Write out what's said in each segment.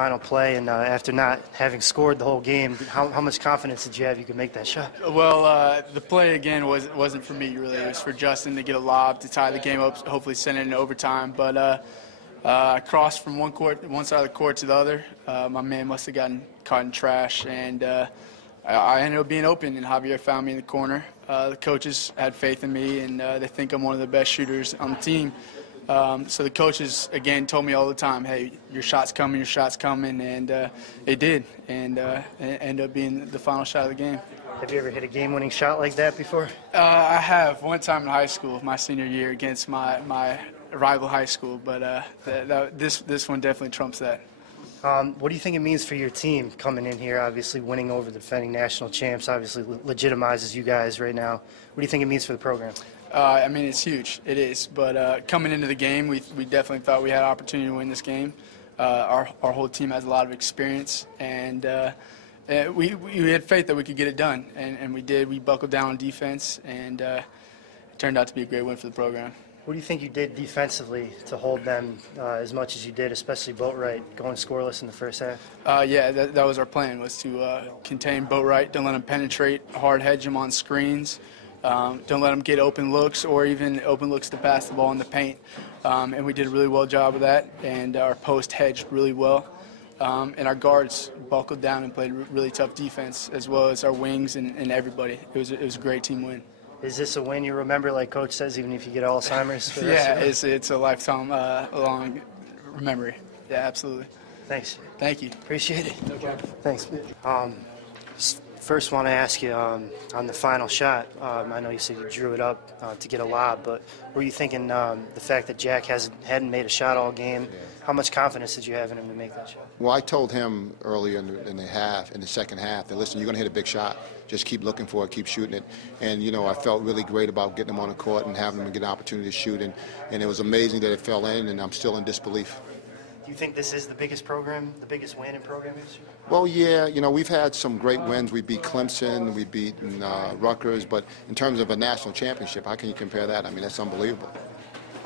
Final play, and after not having scored the whole game, how much confidence did you have you could make that shot? Well, the play again wasn't for me really. It was for Justin to get a lob to tie the game up, hopefully send it into overtime. But I crossed from one side of the court to the other. My man must have gotten caught in trash, and I ended up being open, and Javier found me in the corner. The coaches had faith in me, and they think I'm one of the best shooters on the team. So the coaches, again, told me all the time, hey, your shot's coming, and it did, and it ended up being the final shot of the game. Have you ever hit a game-winning shot like that before? I have, one time in high school, my senior year, against my rival high school, but this one definitely trumps that. What do you think it means for your team coming in here, obviously winning over the defending national champs, obviously legitimizes you guys right now? What do you think it means for the program? I mean, it's huge. It is. But coming into the game, we definitely thought we had an opportunity to win this game. Our whole team has a lot of experience, and we had faith that we could get it done, and we did. We buckled down on defense, and it turned out to be a great win for the program. What do you think you did defensively to hold them as much as you did, especially Boatwright going scoreless in the first half? Yeah, that was our plan, was to contain Boatwright, don't let him penetrate, hard hedge him on screens. Don't let them get open looks or even open looks to pass the ball in the paint. And we did a really well job of that, and our post hedged really well. And our guards buckled down and played really tough defense, as well as our wings and everybody. It was a great team win. Is this a win you remember, like Coach says, even if you get Alzheimer's? For the Yeah, rest of it's a lifetime long memory. Yeah, absolutely. Thanks. Thank you. Appreciate it. No problem. Thanks. First, want to ask you on the final shot. I know you said you drew it up to get a lob, but were you thinking the fact that Jack hadn't made a shot all game? How much confidence did you have in him to make that shot? Well, I told him earlier in the second half, that listen, you're going to hit a big shot. Just keep looking for it, keep shooting it. And you know, I felt really great about getting him on the court and having him get an opportunity to shoot. And it was amazing that it fell in, and I'm still in disbelief. Do you think this is the biggest win in program history? Well, yeah, you know, we've had some great wins. We beat Clemson, we beat Rutgers, but in terms of a national championship, how can you compare that? I mean, that's unbelievable.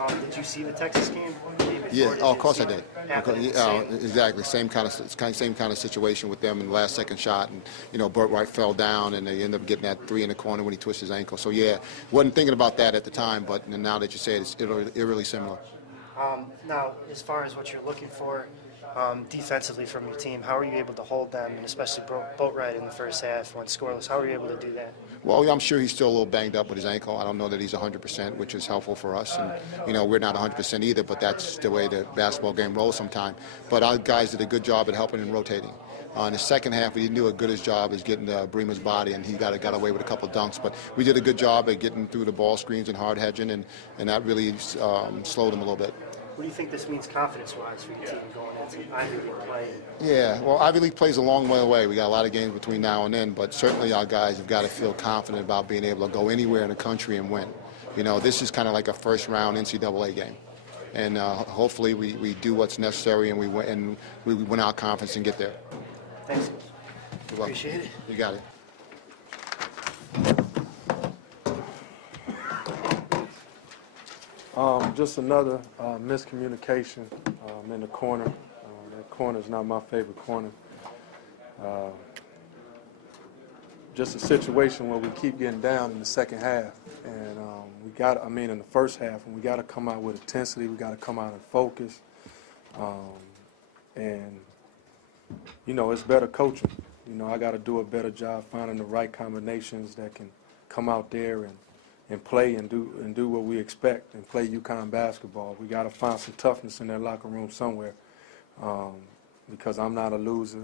Did you see the Texas game? Yeah, of course I did. Exactly, same kind of situation with them in the last second shot, and you know, Boatwright fell down, and they ended up getting that three in the corner when he twisted his ankle. So yeah, wasn't thinking about that at the time, but now that you say it, it's eerily similar. Now, as far as what you're looking for defensively from your team, how are you able to hold them, and especially Boatwright in the first half when scoreless? How are you able to do that? Well, I'm sure he's still a little banged up with his ankle. I don't know that he's 100%, which is helpful for us. And, you know, we're not 100% either, but that's the way the basketball game rolls sometimes. But our guys did a good job at helping and rotating. In the second half, we didn't do a good job as getting Bremer's body, and he got away with a couple of dunks. But we did a good job at getting through the ball screens and hard hedging, and that really slowed him a little bit. What do you think this means confidence-wise for your team going into Ivy League play? Yeah, well, Ivy League plays a long way away. We got a lot of games between now and then, but certainly our guys have got to feel confident about being able to go anywhere in the country and win. You know, this is kind of like a first-round NCAA game. And hopefully we do what's necessary and we win our conference and get there. Thanks. You're welcome. Appreciate it. You got it. Just another miscommunication in the corner. That corner is not my favorite corner. Just a situation where we keep getting down in the second half, and in the first half, and we got to come out with intensity. We got to come out and focus, and you know, it's better coaching. You know, I got to do a better job finding the right combinations that can come out there and play and do what we expect and play UConn basketball. We got to find some toughness in that locker room somewhere, because I'm not a loser,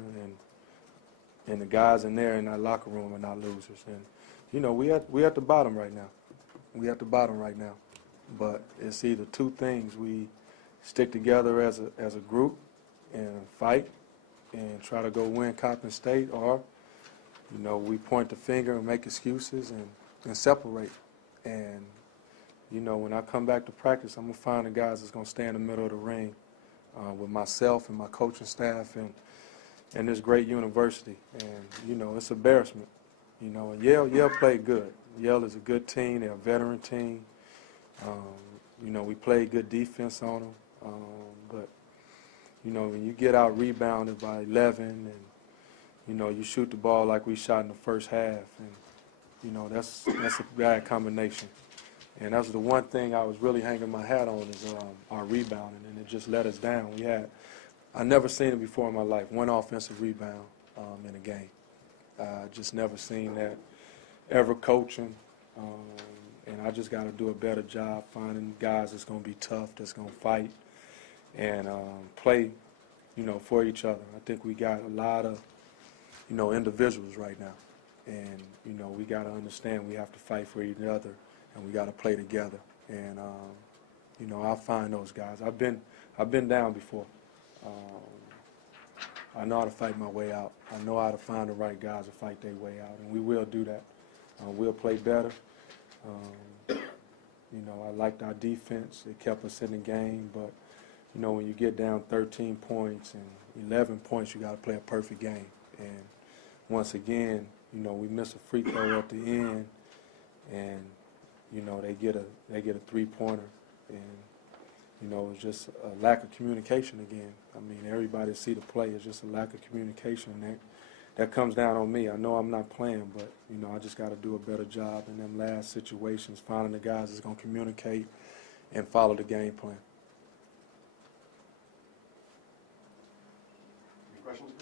and the guys in there in that locker room are not losers. And you know, we at the bottom right now. We at the bottom right now, but it's either two things: we stick together as a group and fight and try to go win Coppin State, or you know, we point the finger and make excuses and separate. And, you know, when I come back to practice, I'm going to find the guys that's going to stay in the middle of the ring with myself and my coaching staff and this great university. And, you know, it's embarrassment. You know, and Yale played good. Yale is a good team. They're a veteran team. You know, we played good defense on them. But, you know, when you get out rebounded by 11 and, you know, you shoot the ball like we shot in the first half, and, you know, that's a bad combination. And that's the one thing I was really hanging my hat on is our rebounding, and it just let us down. I never seen it before in my life, one offensive rebound in a game. Just never seen that ever coaching, and I just got to do a better job finding guys that's going to be tough, that's going to fight, and play, you know, for each other. I think we got a lot of, you know, individuals right now, and, you know, we got to understand we have to fight for each other, and we got to play together. And, you know, I'll find those guys. I've been down before. I know how to fight my way out. I know how to find the right guys to fight their way out, and we will do that. We'll play better. You know, I liked our defense. It kept us in the game, but, you know, when you get down 13 points and 11 points, you got to play a perfect game. And once again, you know, we miss a free throw at the end, and, you know, they get a three-pointer, and, you know, it's just a lack of communication again. I mean, everybody see the play. It's just a lack of communication. That comes down on me. I know I'm not playing, but, you know, I just got to do a better job in them last situations, finding the guys that's going to communicate and follow the game plan. Any questions?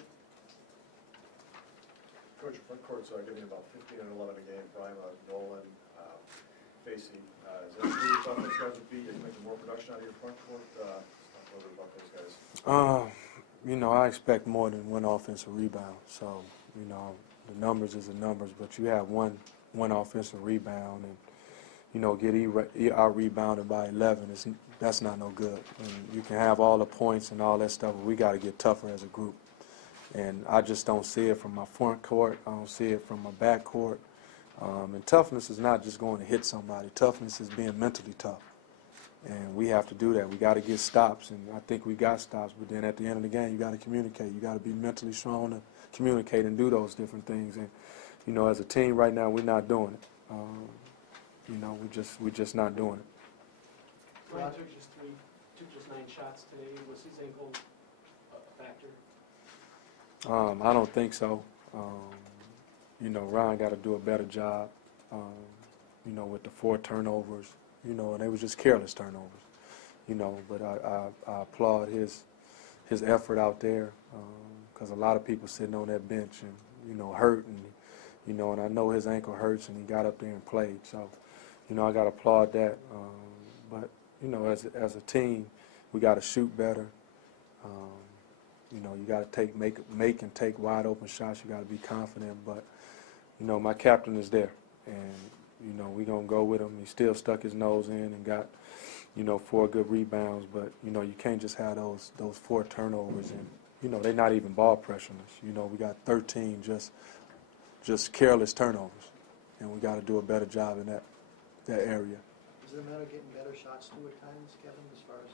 Coach, your front court's getting about 15 and 11 a game. Brian, Nolan, Facey. Is that who you thought those guys would be? Are you making more production out of your front court? Talk a little bit about those guys. You know, I expect more than one offensive rebound. So, you know, the numbers is the numbers, but you have one offensive rebound and, you know, get out-rebounded by 11. That's not no good. And you can have all the points and all that stuff, but we got to get tougher as a group. And I just don't see it from my front court. I don't see it from my back court. And toughness is not just going to hit somebody. Toughness is being mentally tough. And we have to do that. We got to get stops, and I think we got stops. But then at the end of the game, you got to communicate. You got to be mentally strong to communicate and do those different things. And, you know, as a team right now, we're not doing it. You know, we're just not doing it. Ryan took just 9 shots today. Was his ankle a factor? I don't think so. You know, Ryan got to do a better job, you know, with the 4 turnovers, you know, and they were just careless turnovers, you know, but I applaud his effort out there because a lot of people sitting on that bench and, you know, hurt and, you know, and I know his ankle hurts and he got up there and played. So, you know, I got to applaud that. But, you know, as a team, we got to shoot better. You know, you got to make and take wide open shots. You got to be confident. But, you know, my captain is there, and, you know, we're going to go with him. He still stuck his nose in and got, you know, 4 good rebounds. But, you know, you can't just have those 4 turnovers. And, you know, they're not even ball pressuring us. You know, we got 13 just careless turnovers, and we got to do a better job in that area. Is it a matter of getting better shots too at times, Kevin, as far as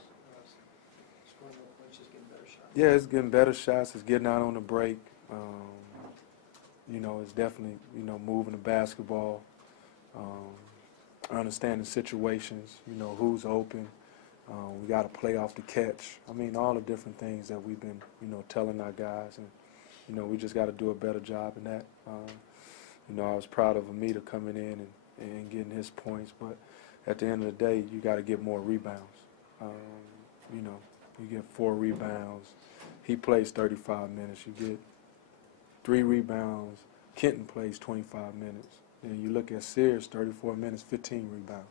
scoring more points, just getting better shots? Yeah, it's getting better shots. It's getting out on the break. You know, it's definitely, you know, moving the basketball, understanding situations, you know, who's open. We got to play off the catch. I mean, all the different things that we've been, you know, telling our guys. And, you know, we just got to do a better job in that. You know, I was proud of Amita coming in and getting his points. But at the end of the day, you got to get more rebounds. You know, you get 4 rebounds. He plays 35 minutes. You get 3 rebounds. Kenton plays 25 minutes. And you look at Sears, 34 minutes, 15 rebounds.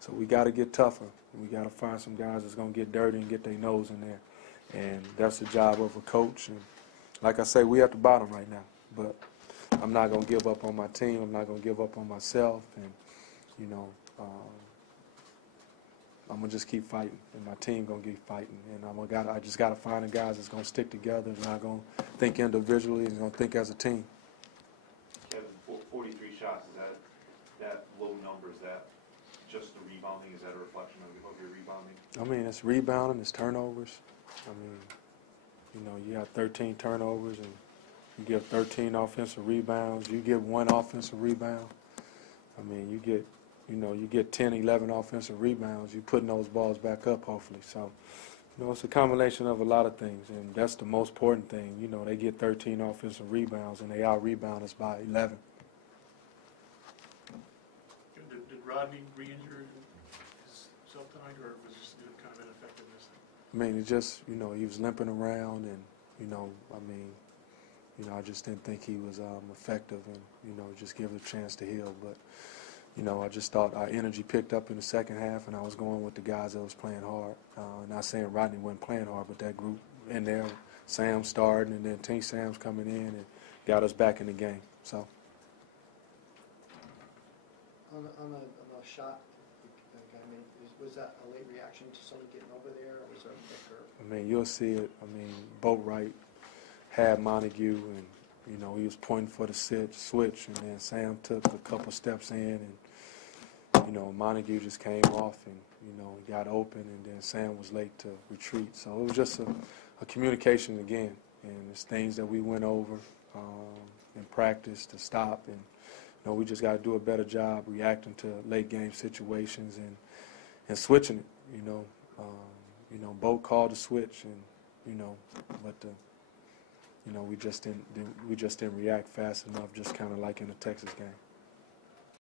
So we got to get tougher. We got to find some guys that's going to get dirty and get their nose in there. And that's the job of a coach. And like I say, we at the bottom right now. But I'm not going to give up on my team. I'm not going to give up on myself. And, you know, I'm going to just keep fighting, and my team going to keep fighting. And I just got to find the guys that's going to stick together, and not going to think individually, and going to think as a team. Kevin, 43 shots, is that low number, is that just the rebounding? Is that a reflection of your rebounding? I mean, it's rebounding, it's turnovers. I mean, you know, you have 13 turnovers, and you give 13 offensive rebounds. You give 1 offensive rebound. I mean, you get 10, 11 offensive rebounds. You're putting those balls back up, hopefully. So, You know, it's a combination of a lot of things, and that's the most important thing. You know, they get 13 offensive rebounds, and they out-rebound us by 11. Did Rodney re-injure himself tonight, or was this kind of ineffectiveness? I mean, it just, you know, he was limping around, and, I just didn't think he was effective, and, just give it a chance to heal. But, I just thought our energy picked up in the second half, and I was going with the guys that was playing hard. Not saying Rodney wasn't playing hard, but that group in there, Sam starting, and then T. Sam's coming in and got us back in the game. So. On the shot the guy made, was that a late reaction to somebody getting over there, or was there a quicker? I mean, you'll see it. I mean, Boatwright had Montague, and, he was pointing for the switch, and then Sam took a couple steps in, and, Montague just came off, and, he got open, and then Sam was late to retreat. So it was just a communication again, and it's things that we went over in practice to stop, and, we just got to do a better job reacting to late game situations and switching it, Boat called the switch, and, but we just didn't react fast enough, just kind of like in the Texas game.